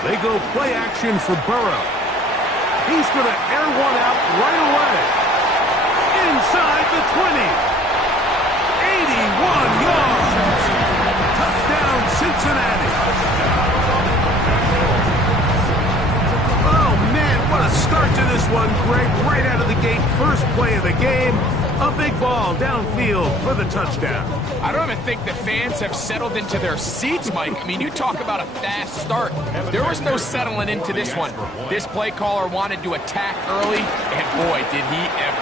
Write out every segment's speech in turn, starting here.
They go play action for Burrow. He's going to air one out right away. Inside the 20. 81 yards. Touchdown, Cincinnati. Oh, man, what a start to this one, Greg. Right out of the gate, first play of the game. A big ball downfield for the touchdown. I don't even think the fans have settled into their seats, Mike. I mean, you talk about a fast start. There was no settling into this one. This play caller wanted to attack early, and boy, did he ever.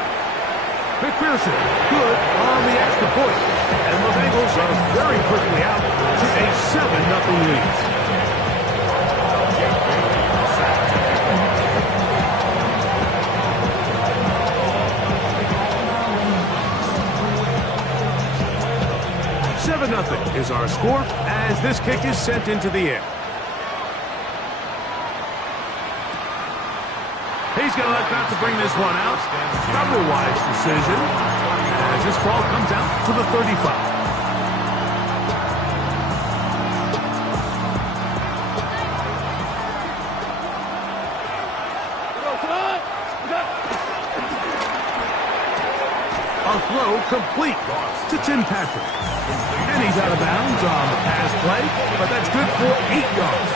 McPherson, good on the extra point. And the Bengals are very quickly out to a 7-0 lead. Nothing is our score as this kick is sent into the air. He's going to let that to bring this one out. Not a wise decision as this ball comes out to the 35. A throw complete to Tim Patrick. And he's out of bounds on the pass play, but that's good for 8 yards.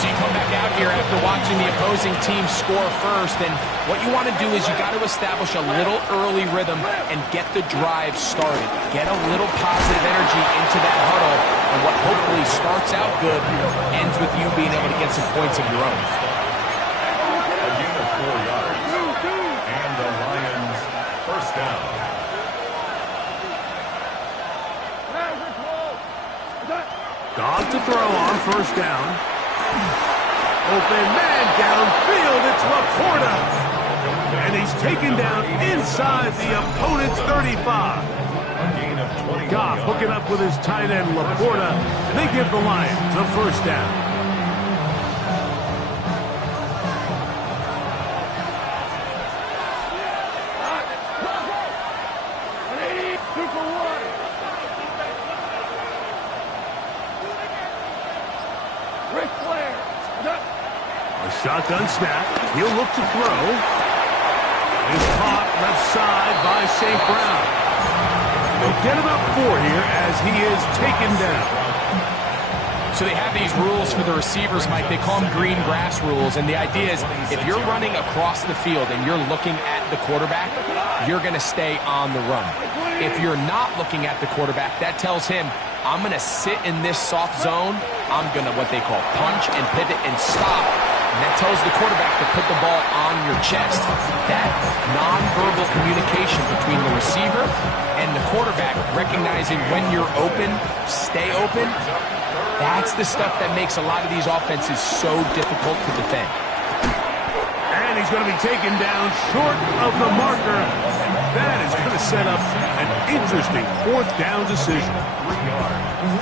So you come back out here after watching the opposing team score first, and what you want to do is you got to establish a little early rhythm and get the drive started. Get a little positive energy into that huddle, and what hopefully starts out good ends with you being able to get some points of your own. A gain of 4 yards, and the Lions first down. Goff to throw on first down. Open man downfield, it's Laporta. And he's taken down inside the opponent's 35. Goff hooking up with his tight end Laporta, and they give the Lions a first down. Shotgun snap. He'll look to throw. Is caught left side by St. Brown. They'll get about 4 here as he is taken down. So they have these rules for the receivers, Mike. They call them green grass rules. And the idea is if you're running across the field and you're looking at the quarterback, you're going to stay on the run. If you're not looking at the quarterback, that tells him, I'm going to sit in this soft zone. I'm going to what they call punch and pivot and stop. And that tells the quarterback to put the ball on your chest. That nonverbal communication between the receiver and the quarterback, recognizing when you're open, stay open, that's the stuff that makes a lot of these offenses so difficult to defend. And he's going to be taken down short of the marker. That is going to set up an interesting fourth down decision.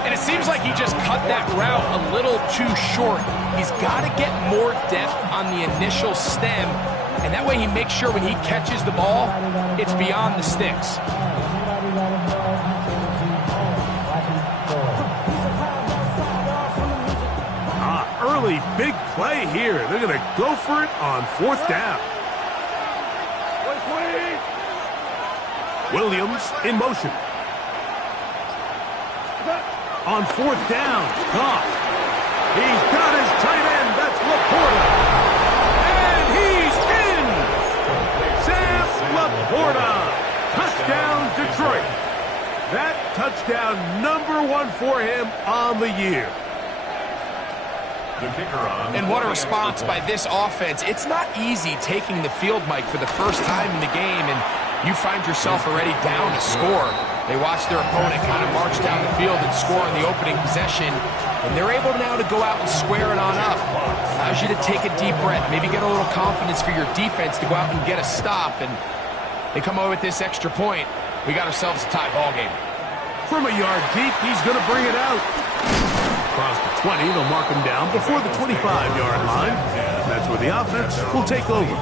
And it seems like he just cut that route a little too short. He's got to get more depth on the initial stem, and that way he makes sure when he catches the ball, it's beyond the sticks. Early big play here. They're going to go for it on fourth down. Williams in motion. On fourth down, Goff. He's got his tight end. That's Laporta. And he's in. Sam Laporta. Touchdown, Detroit. That touchdown #1 for him on the year. And what a response by this offense. It's not easy taking the field, Mike, for the first time in the game, and you find yourself already down a score. They watch their opponent kind of march down the field and score in the opening possession, and they're able now to go out and square it on up. Allows you to take a deep breath, maybe get a little confidence for your defense to go out and get a stop, and they come away with this extra point. We got ourselves a tie ball game. From a yard deep, he's going to bring it out. Across the 20, they'll mark him down before the 25-yard line. That's where the offense will take over.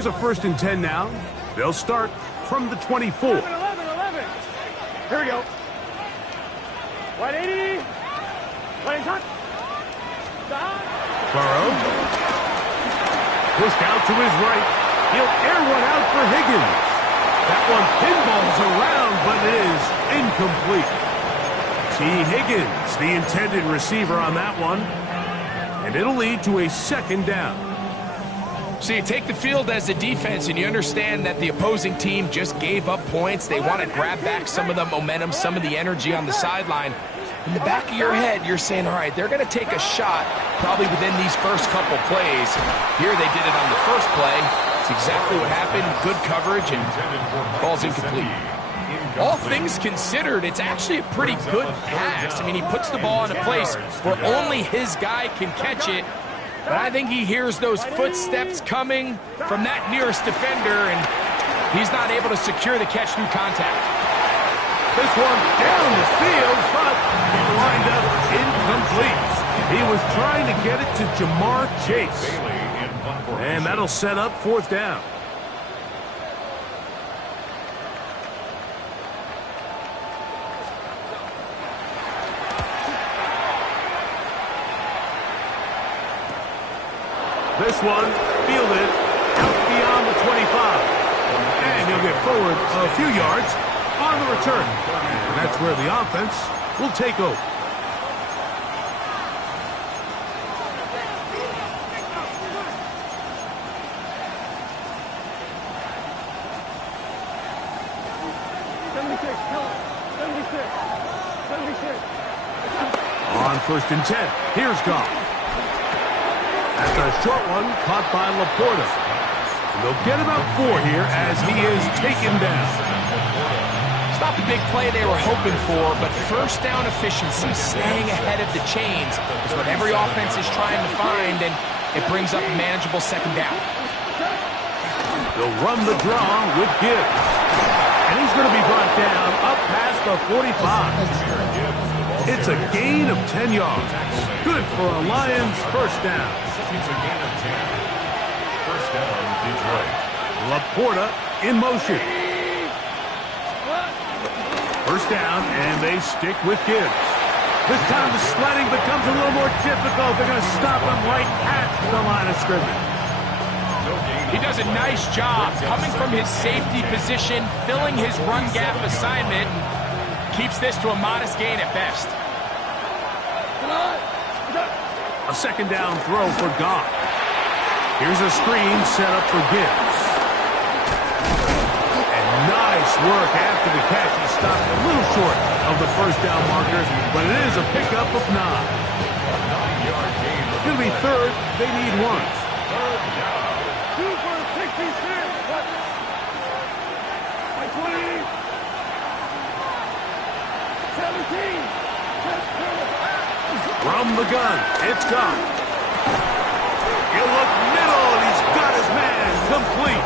Here's a 1st and 10 now. They'll start from the 24. 11. Here we go. 180. 180. Stop. Burrow. Pushed out to his right. He'll air one out for Higgins. That one pinballs around, but it is incomplete. T. Higgins, the intended receiver on that one. And it'll lead to a 2nd down. So you take the field as a defense and you understand that the opposing team just gave up points. They want to grab back some of the momentum, some of the energy on the sideline. In the back of your head, you're saying, all right, they're going to take a shot probably within these first couple plays. Here they did it on the first play. It's exactly what happened. Good coverage and ball's incomplete. All things considered, it's actually a pretty good pass. I mean, he puts the ball in a place where only his guy can catch it. But I think he hears those footsteps coming from that nearest defender, and he's not able to secure the catch through contact. This one down the field, but he lined up incomplete. He was trying to get it to Jamar Chase. And that'll set up 4th down. This one fielded out beyond the 25. And he'll get forward a few yards on the return. And that's where the offense will take over. On 1st and 10, here's Goff. That's a short one caught by Laporta. And they'll get about 4 here as he is taken down. It's not the big play they were hoping for, but 1st down efficiency, staying ahead of the chains, is what every offense is trying to find, and it brings up a manageable 2nd down. They'll run the draw with Gibbs. And he's going to be brought down up past the 45. It's a gain of 10 yards. Good for a Lions 1st down. It's a gain of 10. 1st down, Detroit. Laporta in motion. 1st down, and they stick with Gibbs. This time the sledding becomes a little more difficult. They're going to stop him right at the line of scrimmage. He does a nice job coming from his safety position, filling his run gap assignment, and keeps this to a modest gain at best. A 2nd down throw for Goff. Here's a screen set up for Gibbs. And nice work after the catch. He stopped a little short of the 1st down marker, but it is a pickup of 9. It's going to be 3rd. They need 1. 3rd down. 2 for 66. By 20. 17. From the gun, it's Goff. He'll look middle, and he's got his man complete.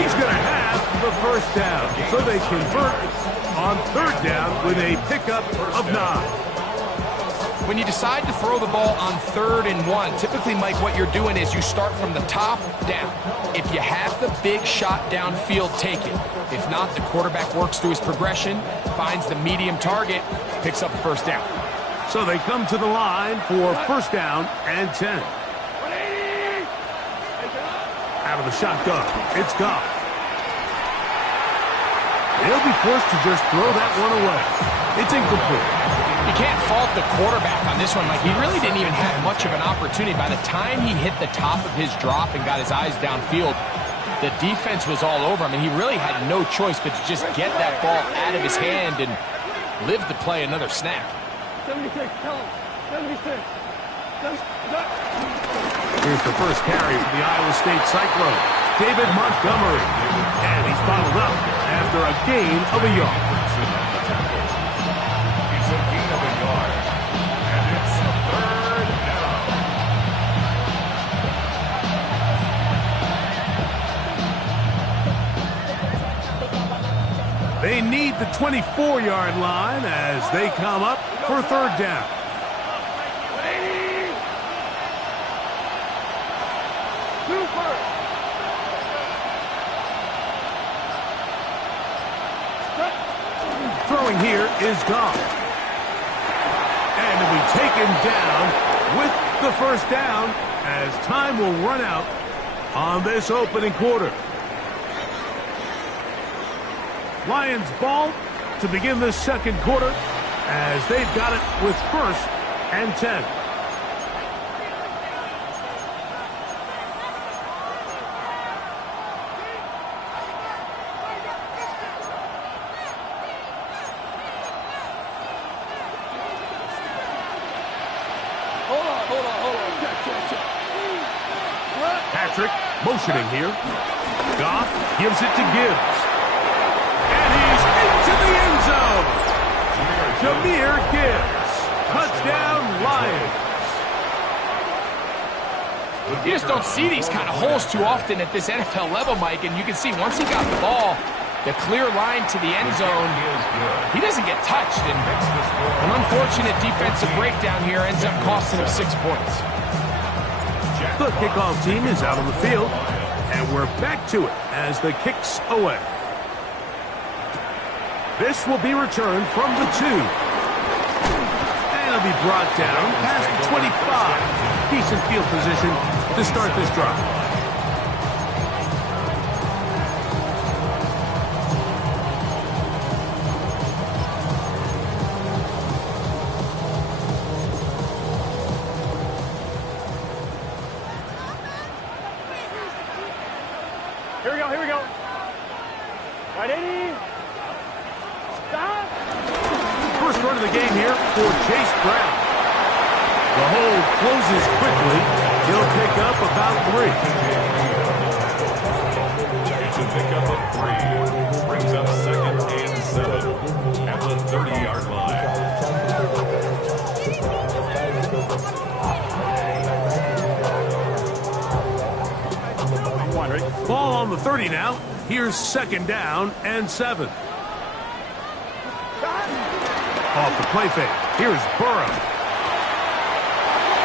He's going to have the 1st down, so they convert on 3rd down with a pickup of 9. When you decide to throw the ball on 3rd and 1, typically, Mike, what you're doing is you start from the top down. If you have the big shot downfield, take it. If not, the quarterback works through his progression, finds the medium target, picks up the 1st down. So they come to the line for 1st down and 10. Out of the shotgun, it's Goff. They'll be forced to just throw that one away. It's incomplete. You can't fault the quarterback on this one, Mike. He really didn't even have much of an opportunity. By the time he hit the top of his drop and got his eyes downfield, the defense was all over him, and he really had no choice but to just get that ball out of his hand and live to play another snap. 76, tell him. 76. Here's the first carry for the Iowa State Cyclone, David Montgomery. And he's bottled up after a gain of a yard. It's a gain of a yard. And it's 3rd down. They need the 24-yard line as they come up for 3rd down. Throwing here is Goff. And he'll be taken down with the first down as time will run out on this opening quarter. Lions ball to begin the second quarter as they've got it with 1st and 10. Hold on. Check. Patrick motioning here. Goff gives it to Gibbs. And he's into the end zone. Jahmyr Gibbs. Touchdown, Lions. You just don't see these kind of holes too often at this NFL level, Mike, and you can see once he got the ball, the clear line to the end zone, he doesn't get touched, and an unfortunate defensive breakdown here ends up costing him 6 points. The kickoff team is out on the field, and we're back to it as the kick's away. This will be returned from the 2. And it'll be brought down past the 25. Decent field position to start this drive. Here we go. Right, 80. Stop. First run of the game here for Chase Brown. The hole closes quickly. He'll pick up about 3. It's a pickup of 3. Brings up 2nd and 7 at the 30-yard line. Ball on the 30 now. Here's 2nd down and 7. Off the play fake. Here's Burrow.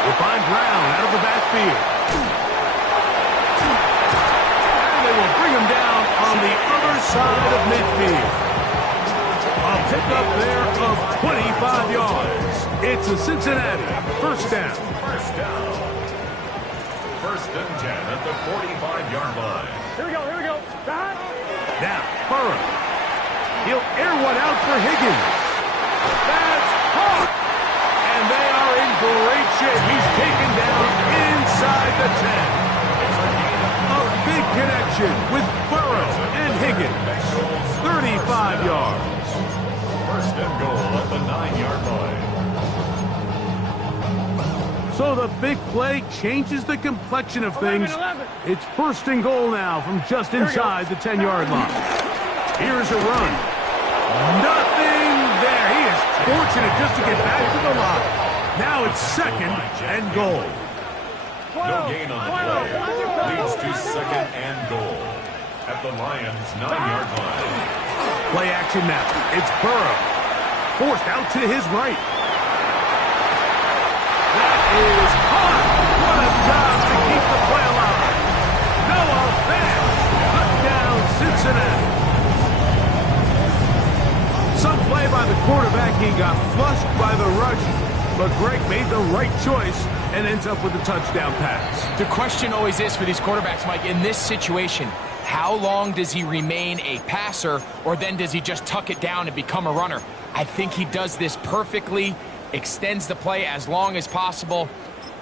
We'll find Brown out of the backfield. And they will bring him down on the other side of midfield. A pickup there of 25 yards. It's a Cincinnati 1st down. 1st and 10 at the 45-yard line. Here we go. Stop. Now, Burrow. He'll air one out for Higgins. That's caught. And they are in great shape. He's taken down inside the 10. A big connection with Burrow and Higgins. 35 yards. 1st and goal at the 9-yard line. So the big play changes the complexion of things. 11. It's 1st and goal now from just inside the 10-yard line. Here's a run. Nothing there. He is fortunate just to get back to the line. Now it's 2nd and goal. No gain on the play. Leads to 2nd and goal at the Lions' 9-yard line. Play action now. It's Burrow. Forced out to his right. That is caught. What a job to keep the play alive. Noah Fant. Touchdown, Cincinnati. Some play by the quarterback. He got flushed by the rush, but Greg made the right choice and ends up with a touchdown pass. The question always is for these quarterbacks, Mike, in this situation, how long does he remain a passer, or then does he just tuck it down and become a runner? I think he does this perfectly, extends the play as long as possible,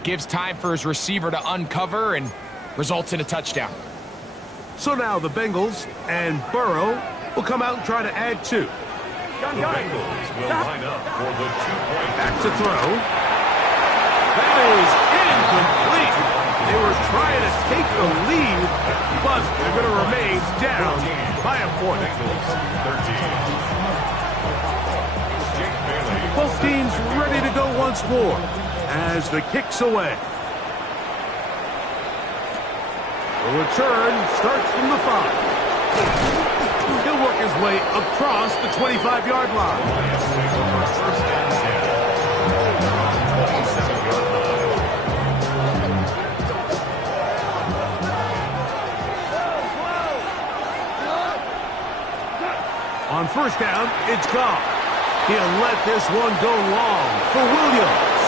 gives time for his receiver to uncover, and results in a touchdown. So now the Bengals and Burrow will come out and try to add 2. The Bengals will line up for the 2-point. Back to throw. That is incomplete. They were trying to take the lead, but they're going to remain down by a point. 13. Both teams ready to go once more as the kick's away. The return starts from the 5. He'll work his way across the 25-yard line. First and 10. 27-yard line. On On first down, it's Goff. He'll let this one go long for Williams.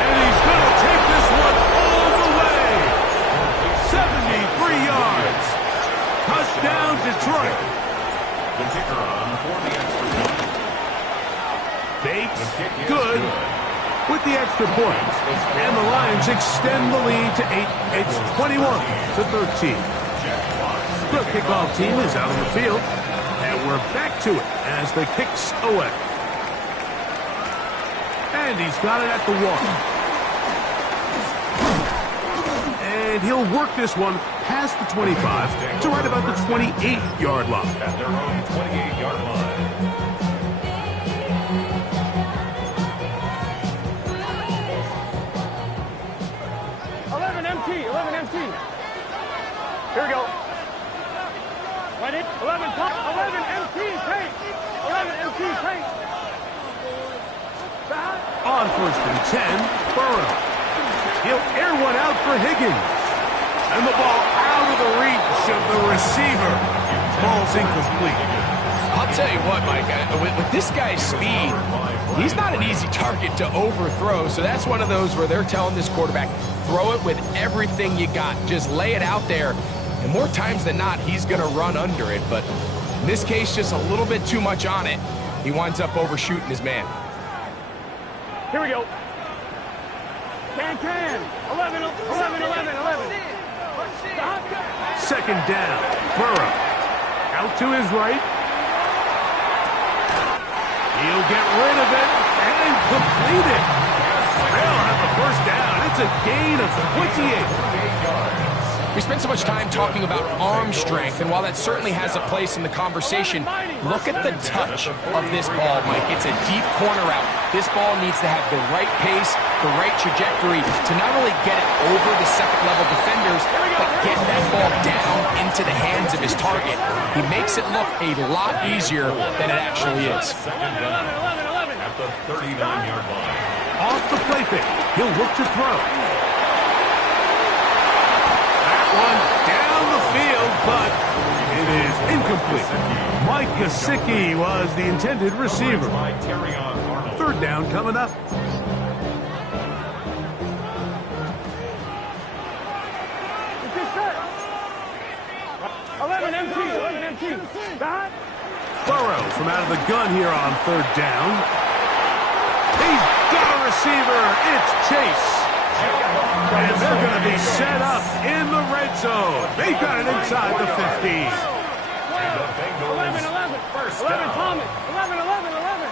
And he's going to take this one all the way. 73 yards. Touchdown, Detroit. The kicker on for the extra point. Bates, good with the extra point. And the Lions extend the lead to 8. It's 21-13. The kickoff team is out on the field. And we're back to it as the kick's away. And he's got it at the 1. And he'll work this one past the 25 to right about the 28-yard line. At their own 28-yard line. 11 MT. Here we go. Right it. 11 MT paint. 11 MT paint. On first and 10, Burrow. He'll air one out for Higgins. And the ball out of the reach of the receiver. Ball's incomplete. I'll tell you what, Mike, with this guy's speed, he's not an easy target to overthrow. So that's one of those where they're telling this quarterback, throw it with everything you got. Just lay it out there. And more times than not, he's going to run under it. But in this case, just a little bit too much on it. He winds up overshooting his man. Here we go. Can. 11. Second down, Burrow. Out to his right. He'll get rid of it and complete it. They'll have the first down. It's a gain of 28. We spent so much time talking about arm strength, and while that certainly has a place in the conversation, look at the touch of this ball, Mike. It's a deep corner route. This ball needs to have the right pace, the right trajectory to not only get it over the second-level defenders, but get that ball down into the hands of his target. He makes it look a lot easier than it actually is. At the 39-yard line. Off the play fake. He'll look to throw. One down the field, but it is incomplete. Mike Gesicki was the intended receiver. Third down coming up. It's just set. 11 MT. Burrow from out of the gun here on third down. He's got a receiver. It's Chase. And they're going to be set up in the red zone. They've got it inside the 15. 11. First down. 11.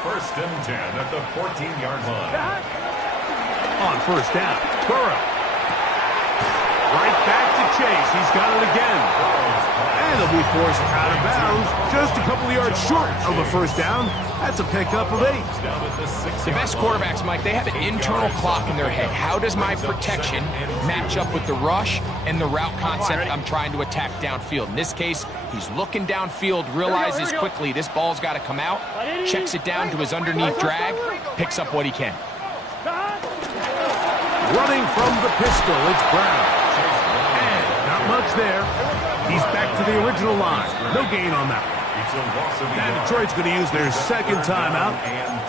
First and 10 at the 14-yard line. On first down, Burrow. Right back to Chase. He's got it again. And he'll be forced out of bounds. Just a couple of yards short of a first down. That's a pickup of 8. The best quarterbacks, Mike, they have an internal clock in their head. How does my protection match up with the rush and the route concept I'm trying to attack downfield? In this case, he's looking downfield, realizes quickly this ball's got to come out, checks it down to his underneath drag, picks up what he can. Running from the pistol, it's Brown. And not much there. He's back to the original line. No gain on that. And Detroit's going to use their second timeout.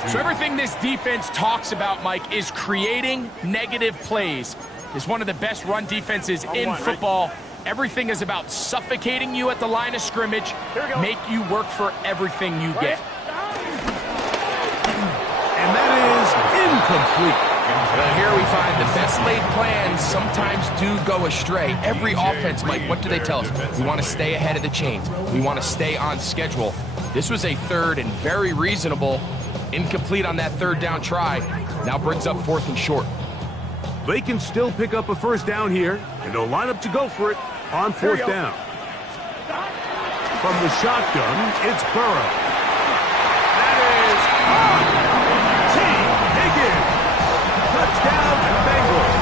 So everything this defense talks about, Mike, is creating negative plays. It's one of the best run defenses in football. Everything is about suffocating you at the line of scrimmage, make you work for everything you get. And that is incomplete. Well, here we find the best laid plans sometimes do go astray. Every offense, Mike, what do they tell us? We want to stay ahead of the chains. We want to stay on schedule. This was a third and very reasonable. Incomplete on that third down try. Now brings up fourth and short. They can still pick up a first down here, and they'll line up to go for it on fourth down. From the shotgun, it's Burrow. That is T. Higgins. Touchdown, Bengals.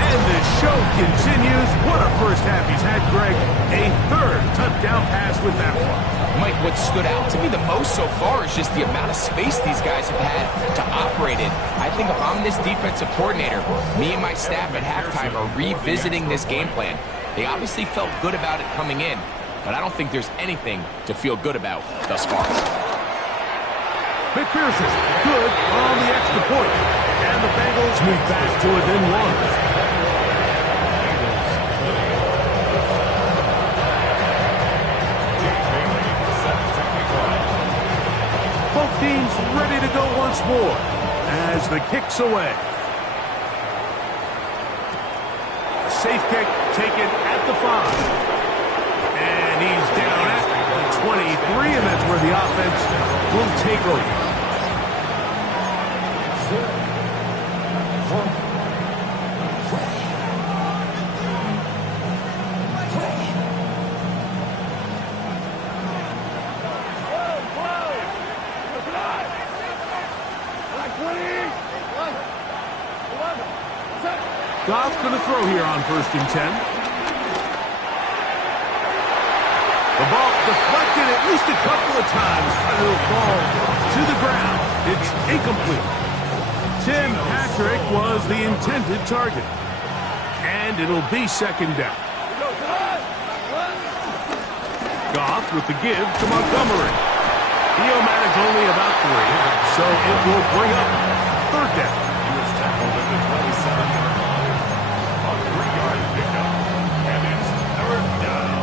And the show continues. What a first half he's had, Greg. A third touchdown pass with that one. Mike, what stood out to me the most so far is just the amount of space these guys have had to operate in. I think if I'm this defensive coordinator, me and my staff at halftime are revisiting this game plan. They obviously felt good about it coming in, but I don't think there's anything to feel good about thus far. McPherson, good on the extra point. And the Bengals move back to within one. Both teams ready to go once more as the kick's away. A safe kick taken at the 5. And he's down at the 23, and that's where the offense will take over. Goff's going to throw here on 1st and 10. The ball deflected at least a couple of times. It'll fall to the ground. It's incomplete. Tim Patrick was the intended target. And it'll be 2nd down. Goff with the give to Montgomery. Theo-Matic only about 3, so it will bring up 3rd down. He was tackled at the 27-yard line. A 3-yard pickup. And it's 3rd down.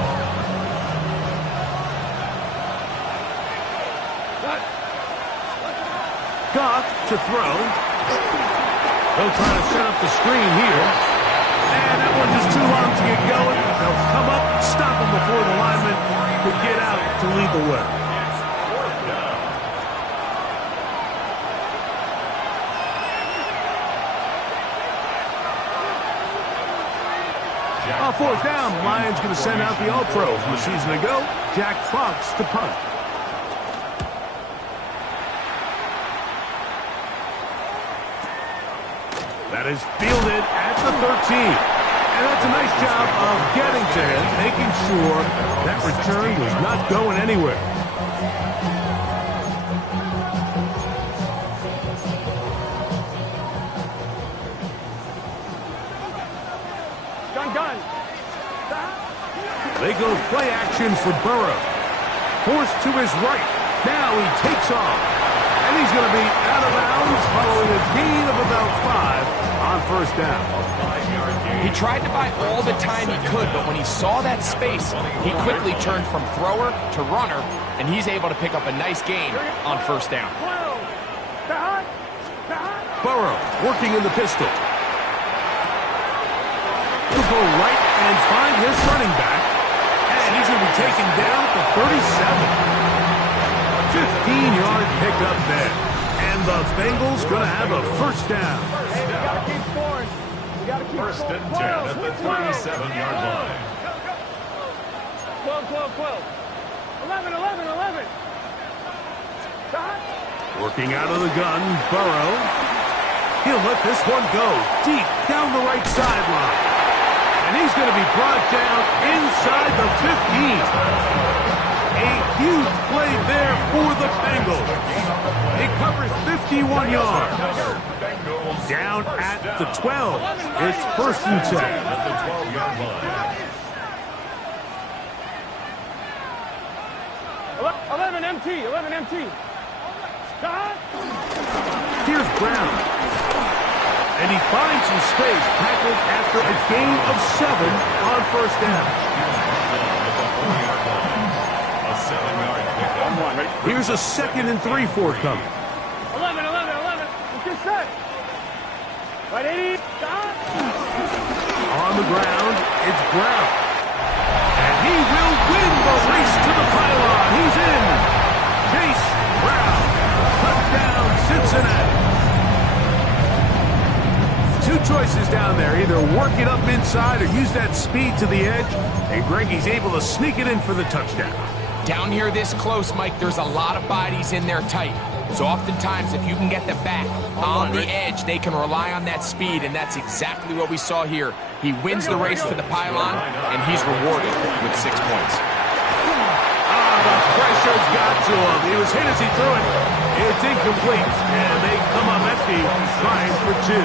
Goff to throw. They'll try to set up the screen here. And that one just too long to get going. They'll come up and stop him before the lineman could get out to lead the way. It's 4th down. On 4th down, the Lions going to send out the All-Pro from a season ago, Jack Fox to punt. That is fielded at the 13. And that's a nice job of getting to him, making sure that return was not going anywhere. Gun. They go play action for Burrow. Forced to his right. Now he takes off. And he's going to be out of bounds following a gain of about 5 on 1st down. He tried to buy all the time he could, but when he saw that space, he quickly turned from thrower to runner, and he's able to pick up a nice gain on 1st down. Burrow working in the pistol. He'll go right and find his running back. And he's going to be taken down at the 37. 15-yard pickup there. And the Bengals going to have a 1st down. Hey, we got to keep scoring. We got to keep 1st scoring. and 10 at the 37-yard line. 12. 11. Stop. Working out of the gun, Burrow. He'll let this one go deep down the right sideline. And he's going to be brought down inside the 15. A huge play there for the Bengals. It covers 51 yards. Down at the 12. It's 1st and 10. At the 12-yard line. 11 MT. Stop. Here's Brown. And he finds some space, tackled after a gain of 7 on 1st down. A 7-yard pickup. Here's a 2nd and 3 forthcoming. 11. Let's get set. Right, 80. Stop. On the ground, it's Brown. And he will win the race to the pylon. He's in. Chase Brown. Touchdown, Cincinnati. 2 choices down there. Either work it up inside or use that speed to the edge. And Greggy's able to sneak it in for the touchdown. Down here this close, Mike, there's a lot of bodies in there tight. So oftentimes, if you can get the back on the edge, they can rely on that speed, and that's exactly what we saw here. He wins the race to the pylon, and he's rewarded with 6 points. The pressure's got to him. He was hit as he threw it. It's incomplete, and they come up empty, trying for 2.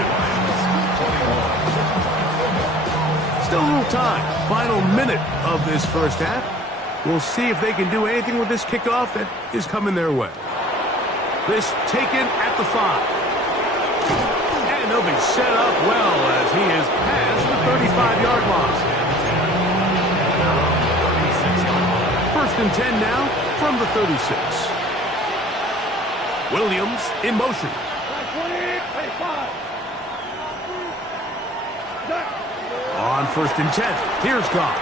Still a little time. Final minute of this first half. We'll see if they can do anything with this kickoff that is coming their way. This taken at the 5. And they'll be set up well as he is past the 35-yard line. First and 10 now from the 36. Williams in motion. On first and 10, here's Goff.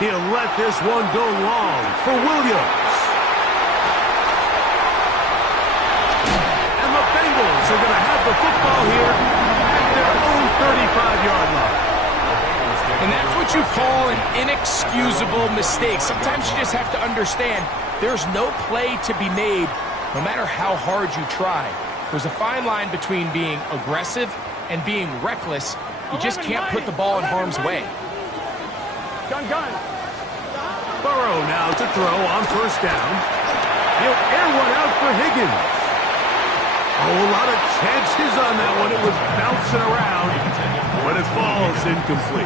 He'll let this one go long for Williams. And the Bengals are going to have the football here at their own 35-yard line. And that's what you call an inexcusable mistake. Sometimes you just have to understand there's no play to be made no matter how hard you try. There's a fine line between being aggressive and being reckless. You just can't put the ball in harm's way. Gun. Burrow now to throw on first down. He'll air one out for Higgins. Oh, a lot of chances on that one. It was bouncing around, but it falls incomplete.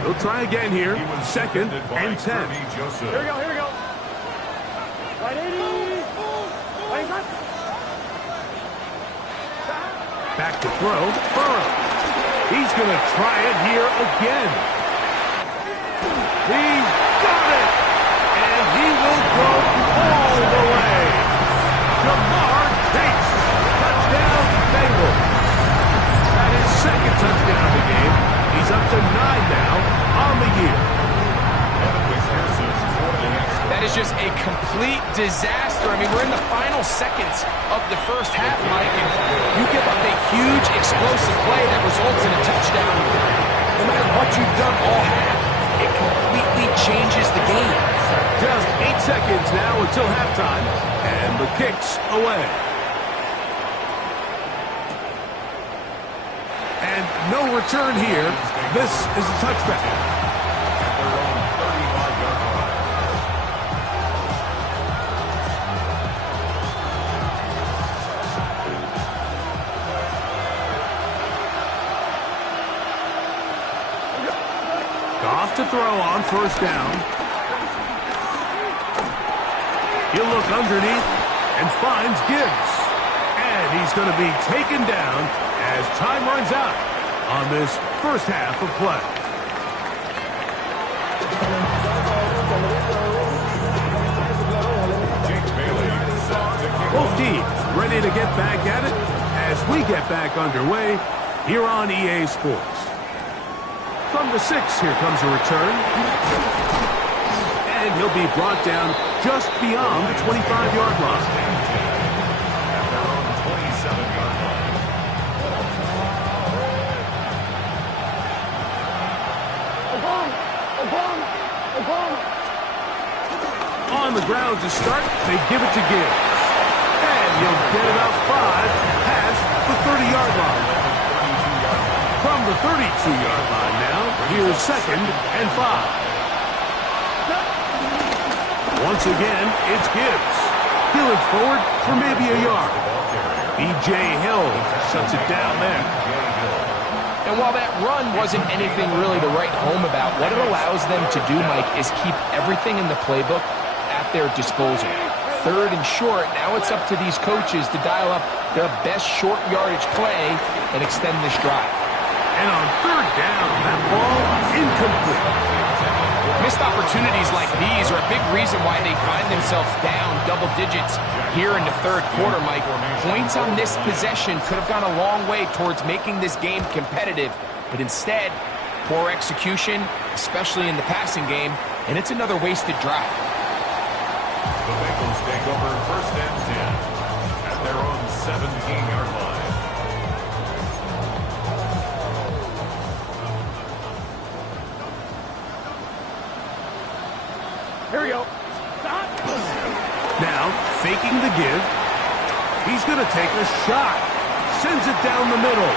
He'll try again here. Second and 10. Here we go. Right 80. Back to throw. Burrow. He's going to try it here again. He's got it. And he will go all the way. Jamar Chase. Touchdown, Bengals. That is second touchdown of the game. He's up to 9 now on the year. That is just a complete disaster. I mean, we're in the final seconds of the first half, Mike, and you give up a huge explosive play that results in a touchdown. No matter what you've done all half, it completely changes the game. Just 8 seconds now until halftime, and the kick's away. And no return here. This is a touchback. Goff to throw on first down. He'll look underneath and finds Gibbs. And he's going to be taken down as time runs out on this first half of play. Both teams ready to get back at it as we get back underway here on EA Sports. From the 6, here comes a return. And he'll be brought down just beyond the 25-yard line. At their own 27-yard line. On the ground to start, they give it to Gibbs. And he'll get about 5 past the 30-yard line. From the 32-yard line now, here's second and 5. Once again, it's Gibbs. Peeling forward for maybe a yard. B.J. Hill shuts it down there. And while that run wasn't anything really to write home about, what it allows them to do, Mike, is keep everything in the playbook at their disposal. Third and short, now it's up to these coaches to dial up their best short yardage play and extend this drive. And on third down, that ball incomplete. Missed opportunities like these are a big reason why they find themselves down double digits here in the third quarter, Mike. Points on this possession could have gone a long way towards making this game competitive, but instead, poor execution, especially in the passing game, and it's another wasted drive. The Bengals take over first and 10 at their own 17-yard line. Here we go. Stop. Now, faking the give. He's going to take a shot. Sends it down the middle.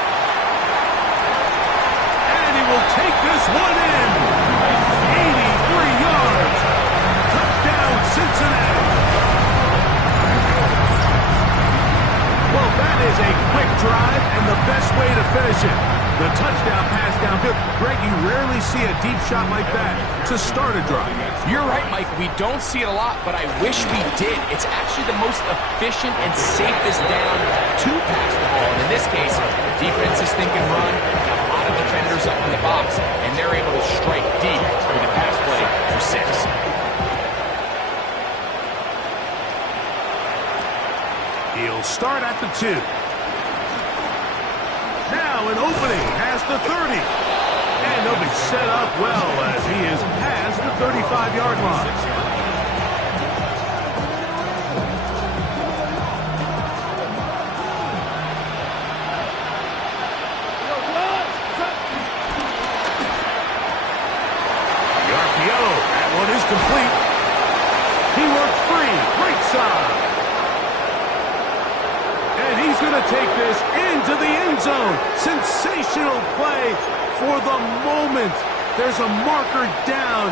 And he will take this one in. 83 yards. Touchdown, Cincinnati. Well, that is a quick drive and the best way to finish it. The touchdown pass downfield. Greg, you rarely see a deep shot like that to start a drive. You're right, Mike. We don't see it a lot, but I wish we did. It's actually the most efficient and safest down to pass the ball. And in this case, the defense is thinking run, got a lot of defenders up in the box, and they're able to strike deep with a pass play for 6. He'll start at the 2. Now an opening past the 30. And they'll be set up well as he is past the 35-yard line. The RPO, that one is complete. He works free, right side. And he's going to take this into the end zone. Sensational play for the moment. There's a marker down.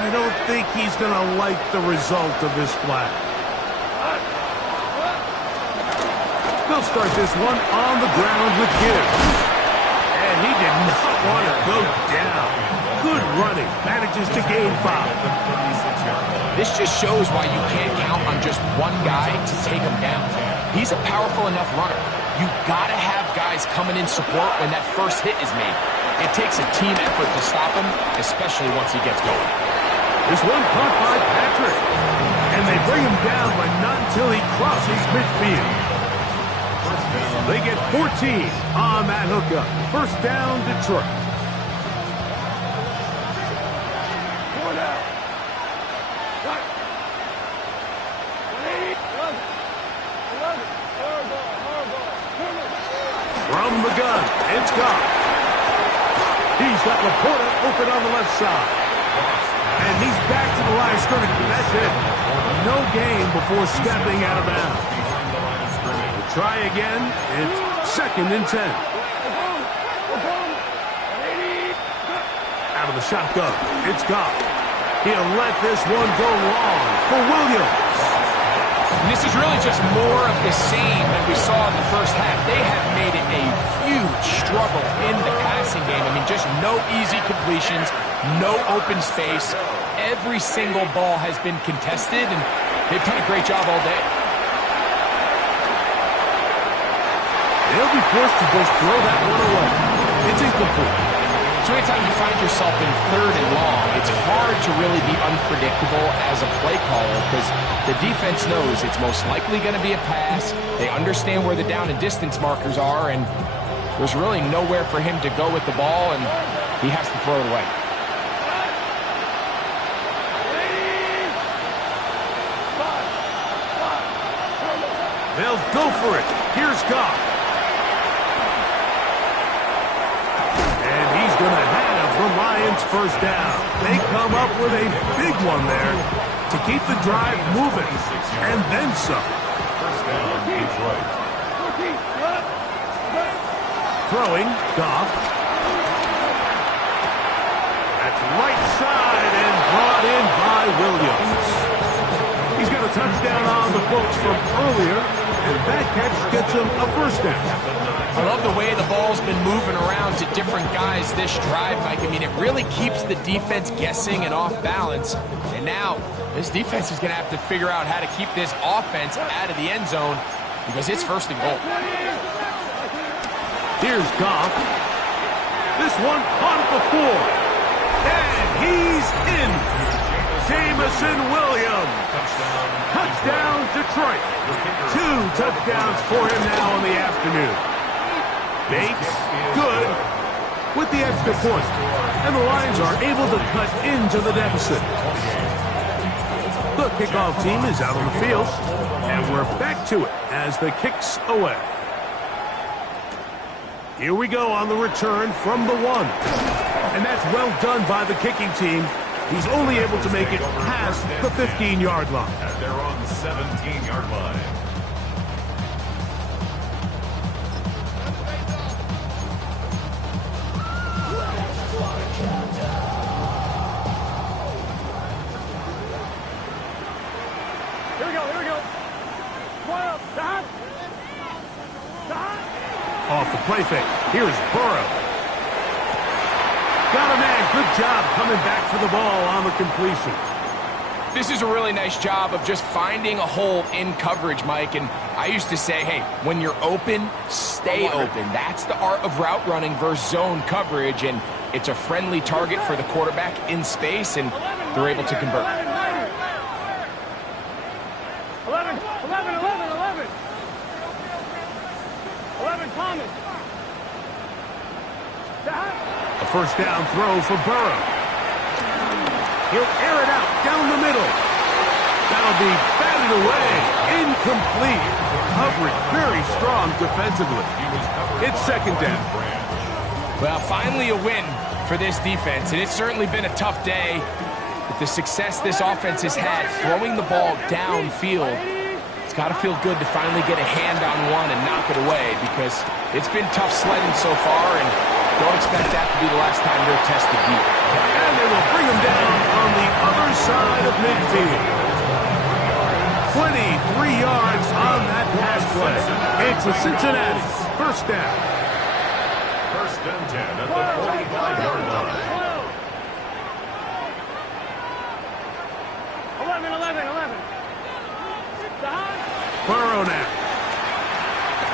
I don't think he's going to like the result of this flag. They'll start this one on the ground with Gibbs. And he did not want to go down. Good running. Manages to gain 5. This just shows why you can't count on just one guy to take him down. He's a powerful enough runner. You gotta have guys coming in support when that first hit is made. It takes a team effort to stop him, especially once he gets going. This one caught by Patrick. And they bring him down, but not until he crosses midfield. They get 14 on that hookup. First down, Detroit. From the gun, it's Goff. He's got Laporta open on the left side. And he's back to the line of scrimmage. That's it. No gain before stepping out of bounds. We'll try again. It's 2nd and 10. Out of the shotgun, it's Goff. He'll let this one go long for Williams. And this is really just more of the same that we saw in the first half. They have made it a huge struggle in the passing game. I mean, just no easy completions, no open space. Every single ball has been contested, and they've done a great job all day. They'll be forced to just throw that one away. It's incomplete. So anytime you find yourself in 3rd and long, it's hard to really be unpredictable as a play caller because the defense knows it's most likely going to be a pass. They understand where the down and distance markers are, and there's really nowhere for him to go with the ball, and he has to throw it away. They'll go for it. Here's Goff. Going to have the Lions first down. They come up with a big one there to keep the drive moving, and then some. First down, Detroit. Throwing, Goff. That's right side and brought in by Williams. He's got a touchdown on the books from earlier, and that catch gets him a first down. I love the way the ball's been moving around to different guys this drive, Mike. I mean, it really keeps the defense guessing and off balance. And now, this defense is going to have to figure out how to keep this offense out of the end zone because it's 1st and goal. Here's Goff. This one caught at the 4. And he's in. Jameson Williams. Touchdown, Detroit. 2 touchdowns for him now in the afternoon. Bates, good, with the extra point. And the Lions are able to cut into the deficit. The kickoff team is out on the field, and we're back to it as the kick's away. Here we go on the return from the 1. And that's well done by the kicking team. He's only able to make it past the 15-yard line. As they're on the 17-yard line. Here we go. Come on up. Stop. Off the play fake. Here's Burrow. Got a man. Good job coming back for the ball on the completion. This is a really nice job of just finding a hole in coverage, Mike. And I used to say, hey, when you're open, stay open. That's the art of route running versus zone coverage. And it's a friendly target for the quarterback in space, and they're able to convert. 11, Thomas. A first down throw for Burrow. He'll air it out down the middle. That'll be batted away. Incomplete. Coverage very strong defensively. It's second down. Well, finally a win for this defense, and it's certainly been a tough day. With the success this offense has had throwing the ball downfield, it's got to feel good to finally get a hand on one and knock it away, because it's been tough sledding so far, and don't expect that to be the last time they're tested deep. And they will bring him down on the other side of midfield. 23 yards on that pass play. It's a Cincinnati first down. First and 10 at the 45-yard line. 11. Burrow now.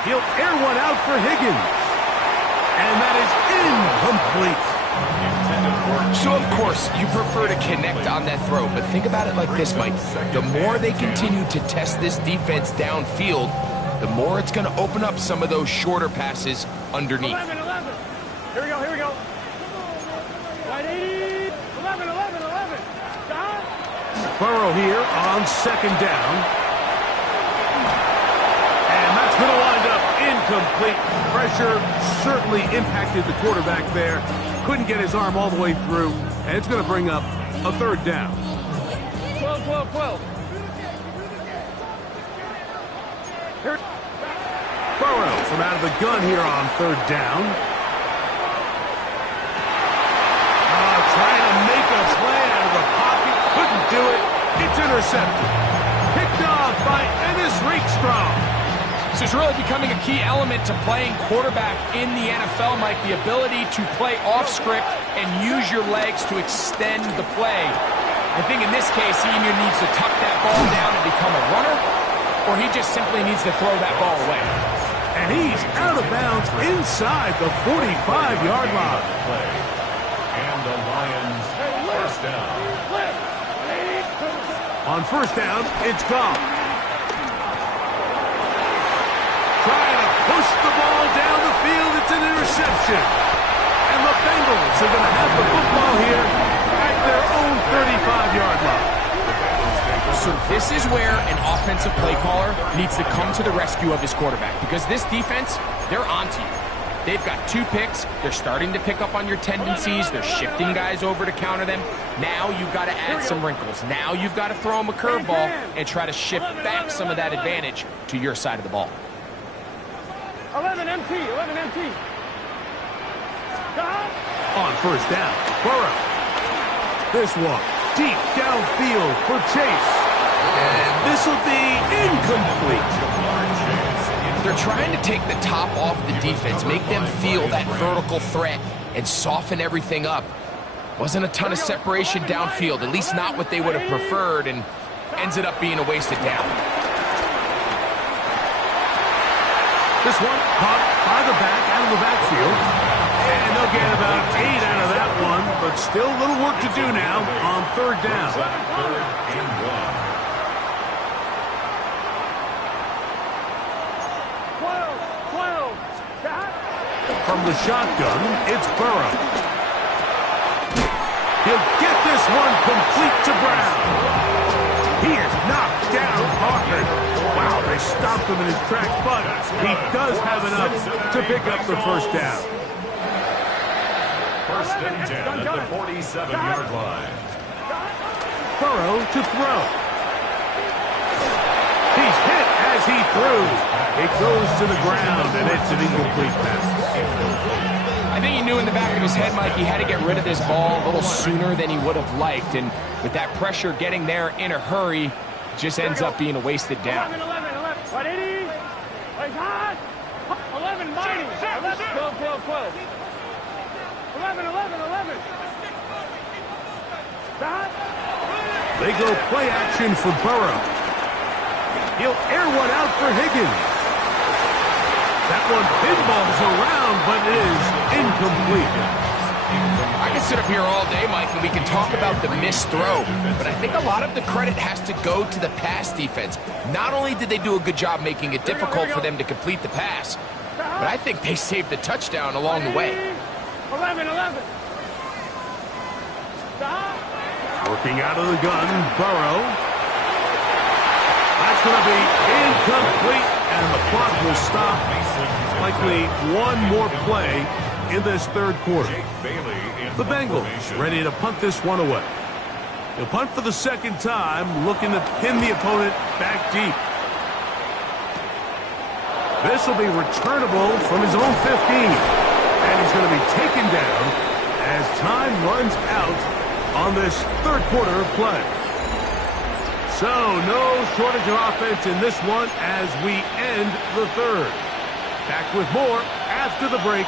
He'll air one out for Higgins. And that is incomplete. So, of course, you prefer to connect on that throw, but think about it like this, Mike. The more they continue to test this defense downfield, the more it's going to open up some of those shorter passes underneath. 11. Here we go. Right 80. 11. Burrow here on second down. And that's going to wind up incomplete. Pressure certainly impacted the quarterback there. Couldn't get his arm all the way through. And it's going to bring up a third down. 12. Here. Burrow from out of the gun here on third down. Trying to make a play out of the pocket. Couldn't do it. It's intercepted. Picked off by Ennis Rakestraw. This is really becoming a key element to playing quarterback in the NFL, Mike. The ability to play off script and use your legs to extend the play. I think in this case, he either needs to tuck that ball down and become a runner, or he just simply needs to throw that ball away. And he's out of bounds inside the 45-yard line. And the Lions first down. On first down, it's Goff. Trying to push the ball down the field. It's an interception. And the Bengals are going to have the football here at their own 35-yard line. So this is where an offensive play caller needs to come to the rescue of his quarterback, because this defense, they're onto you. They've got 2 picks. They're starting to pick up on your tendencies. They're shifting guys over to counter them. Now you've got to add some wrinkles. Now you've got to throw them a curveball and try to shift back some of that advantage to your side of the ball. 11 MT. On first down, Burrow. This one deep downfield for Chase. And this will be incomplete. They're trying to take the top off the defense, make them feel that vertical threat, and soften everything up. Wasn't a ton of separation downfield, at least not what they would have preferred, and ends it up being a wasted down. This one caught by the back, out of the backfield. And they'll get about 8 out of that one, but still a little work to do now on third down. 3rd and 1. 12. From the shotgun, it's Burrow. He'll get this one complete to Brown. He is knocked down hard. Wow, they stopped him in his tracks, but he does have enough to pick up the first down. First and 10 at the 47-yard line. Burrow to throw. He's hit as he throws. It goes to the ground, and it's an incomplete pass. I think he knew in the back of his head, Mike, he had to get rid of this ball a little sooner than he would have liked. And with that pressure getting there in a hurry, it just ends up being a wasted down. 11. Right 80. Right hot. 11, mighty. 11, 12, 12, 12. 11, 11, 11. Stop. They go play action for Burrow. He'll air one out for Higgins. That one pinballs around, but it is incomplete. I can sit up here all day, Mike, and we can talk about the missed throw, but I think a lot of the credit has to go to the pass defense. Not only did they do a good job making it difficult for them to complete the pass, but I think they saved the touchdown along the way. 11, 11. Stop. Working out of the gun, Burrow. That's going to be incomplete, and the clock will stop. Likely one more play in this third quarter. The Bengals ready to punt this one away. He'll punt for the second time, looking to pin the opponent back deep. This will be returnable from his own 15. And he's going to be taken down as time runs out on this third quarter of play. So no shortage of offense in this one as we end the third. Back with more after the break.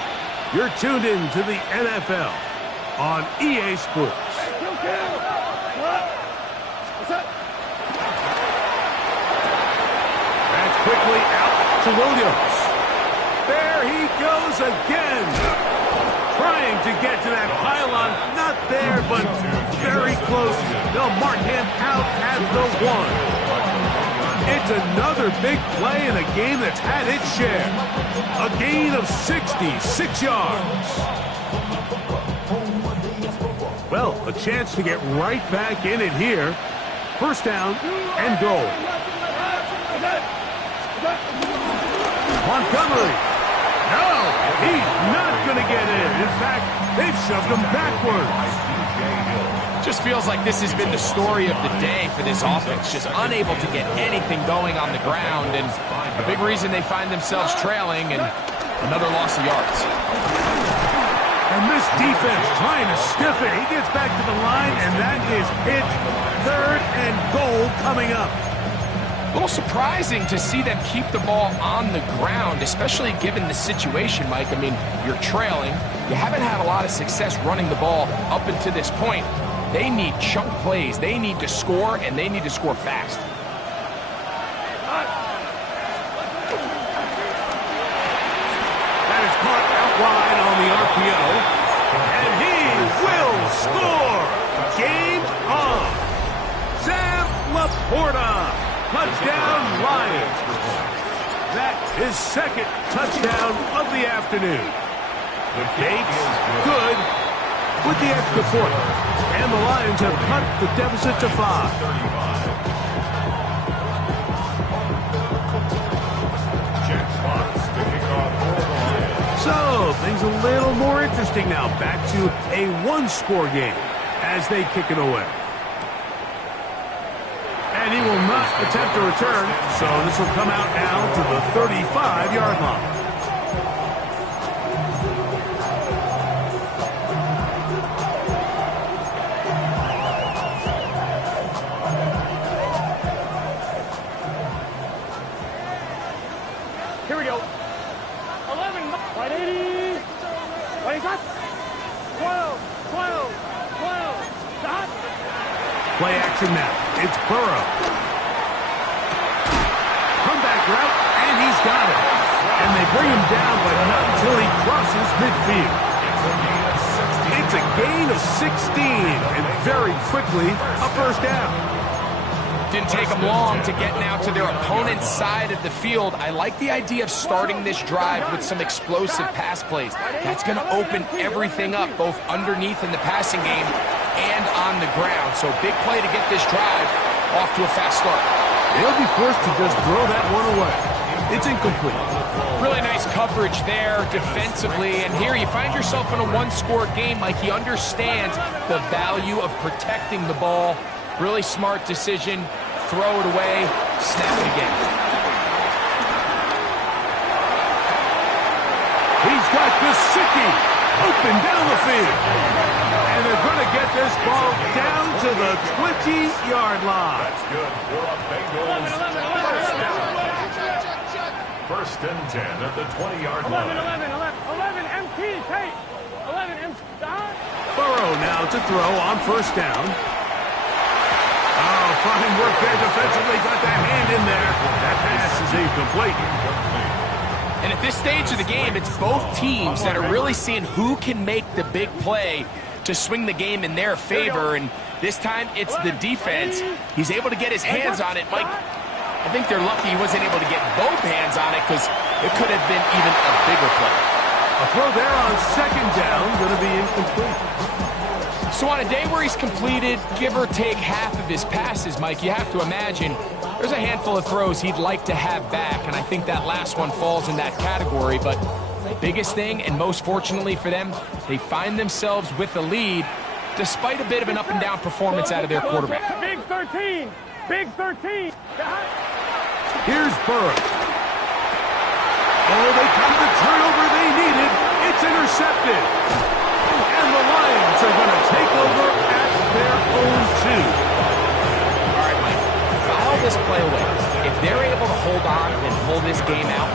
You're tuned in to the NFL on EA Sports. That's quickly out to Williams. There he goes again. Trying to get to that pylon. Not there, but very close. They'll mark him out at the one. It's another big play in a game that's had its share. A gain of 66 yards. Well, a chance to get right back in it here. First down and goal. Montgomery. No, he's not going to get in. In fact, they've shoved him backwards. Just feels like this has been the story of the day for this offense. Just unable to get anything going on the ground, and a big reason they find themselves trailing, and another loss of yards. And this defense trying to stiff it. He gets back to the line, and that is it. Third and goal coming up. A little surprising to see them keep the ball on the ground, especially given the situation, Mike. I mean, you're trailing. You haven't had a lot of success running the ball up until this point. They need chunk plays. They need to score, and they need to score fast. That is caught out wide on the RPO. And he will score. Game on. Sam Laporta. Touchdown, Lions. That is second touchdown of the afternoon. The Gates, good with the extra point. And the Lions have cut the deficit to 5. So, things a little more interesting now. Back to a one-score game as they kick it away. And he will not attempt to return, so this will come out now to the 35-yard line. Here we go. 11, 180. What is that? 12, 12, 12. Stop. Play action now. It's Burrow. Comeback route, and he's got it. And they bring him down, but not until he crosses midfield. It's a gain of 16, and very quickly, a first down. Didn't take them long to get now to their opponent's side of the field. I like the idea of starting this drive with some explosive pass plays. That's going to open everything up, both underneath in the passing game and on the ground. So big play to get this drive off to a fast start. They'll be forced to just throw that one away. It's incomplete. Really nice coverage there defensively. And here you find yourself in a one-score game. Like, he understands the value of protecting the ball. Really smart decision. Throw it away. Snap it again. He's got Gesicki open down the field. And they're going to get this ball down to the 20-yard line. That's good for a Bengals. First and 10 at the 20-yard line. 11 MT, take. 11 MT. Burrow now to throw on first down. Oh, fine work there defensively. Got that hand in there. That pass is incomplete. And at this stage of the game, it's both teams that are really seeing who can make the big play to swing the game in their favor. And this time, it's the defense. He's able to get his hands on it. Mike, I think they're lucky he wasn't able to get both hands on it because it could have been even a bigger play. A throw there on second down, going to be incomplete. So on a day where he's completed, give or take half of his passes, Mike, you have to imagine there's a handful of throws he'd like to have back, and I think that last one falls in that category. But the biggest thing, and most fortunately for them, they find themselves with a lead despite a bit of an up-and-down performance out of their quarterback. Big 13. Big 13. Here's Burrow. Oh, they got the turnover they needed. It's intercepted. And the Lions are going to take over at their own 2. All right, Mike, file this play away. If they're able to hold on and pull this game out,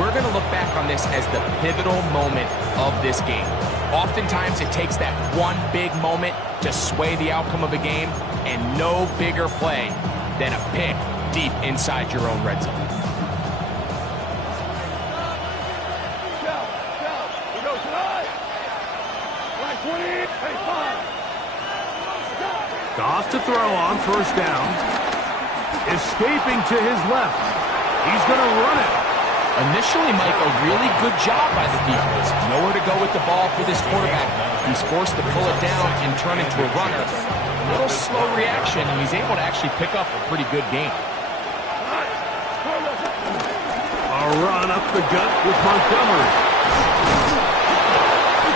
we're going to look back on this as the pivotal moment of this game. Oftentimes, it takes that one big moment to sway the outcome of a game, and no bigger play than a pick deep inside your own red zone. Goff to throw on first down. Escaping to his left. He's going to run it. Initially, Mike, a really good job by the defense. Nowhere to go with the ball for this quarterback. He's forced to pull it down and turn into a runner. A little slow reaction, and he's able to actually pick up a pretty good game. A run up the gut with Montgomery.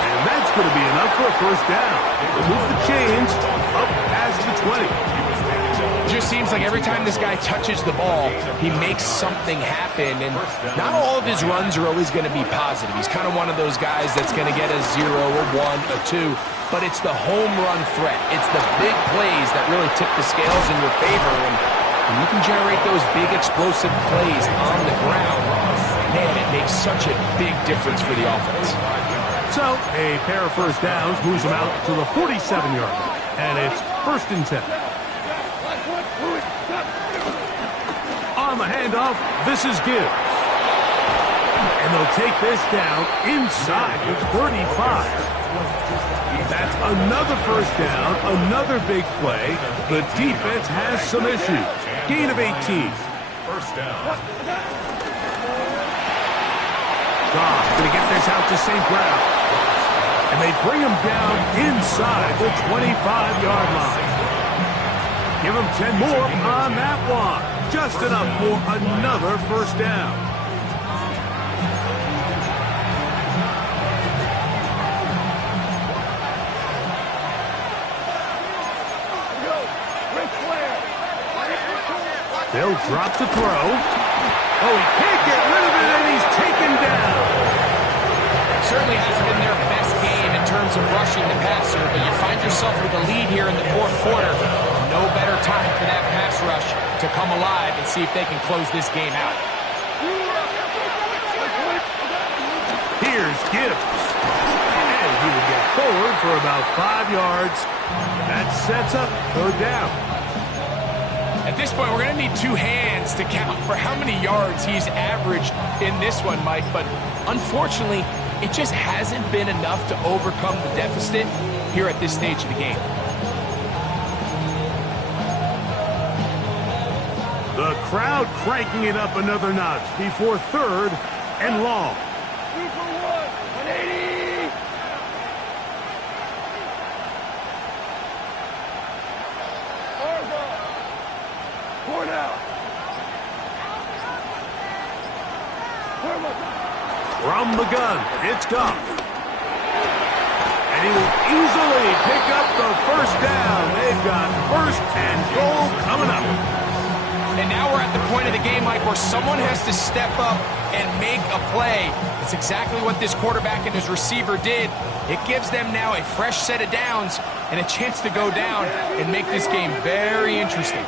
And that's going to be enough for a first down. Move the chains up past the 20. It just seems like every time this guy touches the ball, he makes something happen, and not all of his runs are always going to be positive. He's kind of one of those guys that's going to get a 0, a 1, a 2, but it's the home run threat. It's the big plays that really tip the scales in your favor, and when you can generate those big explosive plays on the ground, man, it makes such a big difference for the offense. So, a pair of first downs moves them out to the 47-yard line, and it's first and 10. On the handoff, this is Gibbs. And they'll take this down inside the 35. That's another first down, another big play. The defense has some issues. Gain of 18. First down. Goff going to get this out to St. Brown. And they bring him down inside the 25-yard line. Give him 10 more on that one. Just enough for another first down. They'll drop to throw. Oh, he can't get rid of it, and he's taken down. Certainly hasn't been their best game in terms of rushing the passer, but you find yourself with a lead here in the fourth quarter. No better time for that pass rush to come alive and see if they can close this game out. Here's Gibbs. And he will get forward for about 5 yards. That sets up third down. At this point, we're going to need 2 hands to count for how many yards he's averaged in this one, Mike. But unfortunately, it just hasn't been enough to overcome the deficit here at this stage of the game. The crowd cranking it up another notch before third and long. 2 for 180. Four down. From the gun, it's Goff. And he will easily pick up the first down. They've got first and goal coming up. And now we're at the point of the game, Mike, where someone has to step up and make a play. It's exactly what this quarterback and his receiver did. It gives them now a fresh set of downs and a chance to go down and make this game very interesting.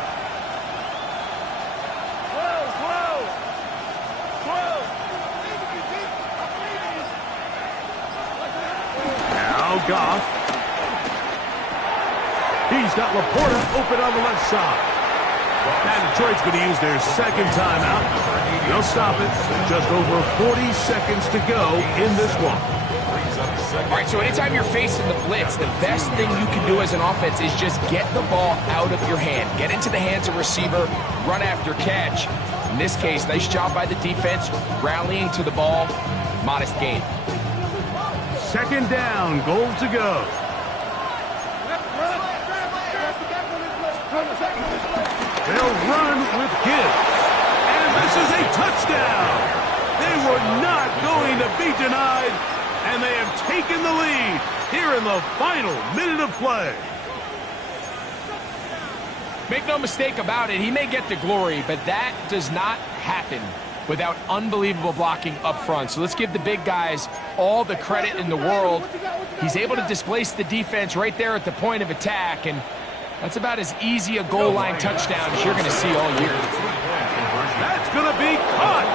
Goff. He's got Laporta open on the left side. And Detroit's going to use their second timeout. They'll stop it. Just over 40 seconds to go in this one. All right, so anytime you're facing the blitz, the best thing you can do as an offense is just get the ball out of your hand. Get into the hands of receiver, run after catch. In this case, nice job by the defense, rallying to the ball. Modest gain. Second down, goal to go. They'll run with Gibbs. And this is a touchdown. They were not going to be denied, and they have taken the lead here in the final minute of play. Make no mistake about it, he may get the glory, but that does not happen without unbelievable blocking up front. So let's give the big guys all the credit in the world. He's able to displace the defense right there at the point of attack, and that's about as easy a goal line touchdown as you're going to see all year. That's going to be caught.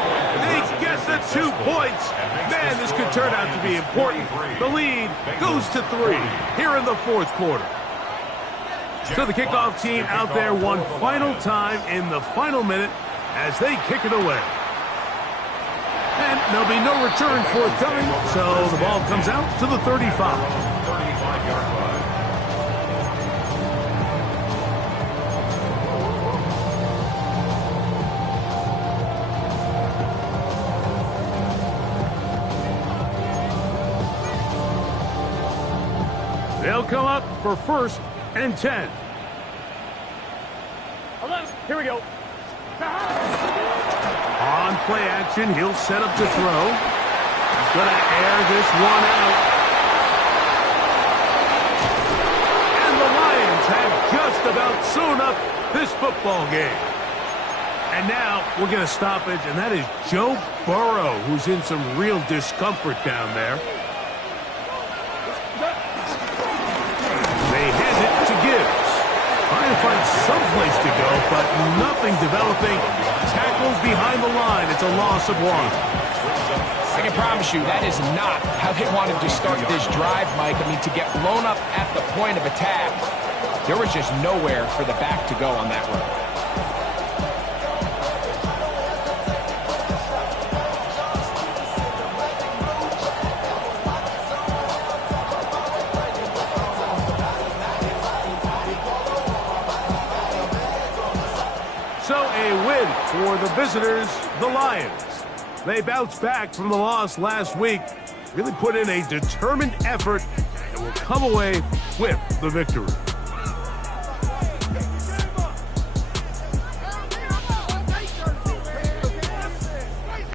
They get the 2 points. Man, this could turn out to be important. The lead goes to 3 here in the fourth quarter. So the kickoff team out there one final time in the final minute as they kick it away. And there'll be no return forthcoming, so the ball comes out to the 35. 35-yard line. They'll come up for 1st and 10. 11. Here we go. On play action, he'll set up to throw. He's going to air this one out. And the Lions have just about sewn up this football game. And now we're going to stoppage, and that is Joe Burrow, who's in some real discomfort down there. They hand it to Gibbs. Trying to find someplace to go, but nothing developing. Tackles behind the line. It's a loss of 1. I can promise you that is not how they wanted to start this drive, Mike. I mean, to get blown up at the point of attack, there was just nowhere for the back to go on that run. So a win for the visitors, the Lions. They bounced back from the loss last week, really put in a determined effort, and will come away with the victory.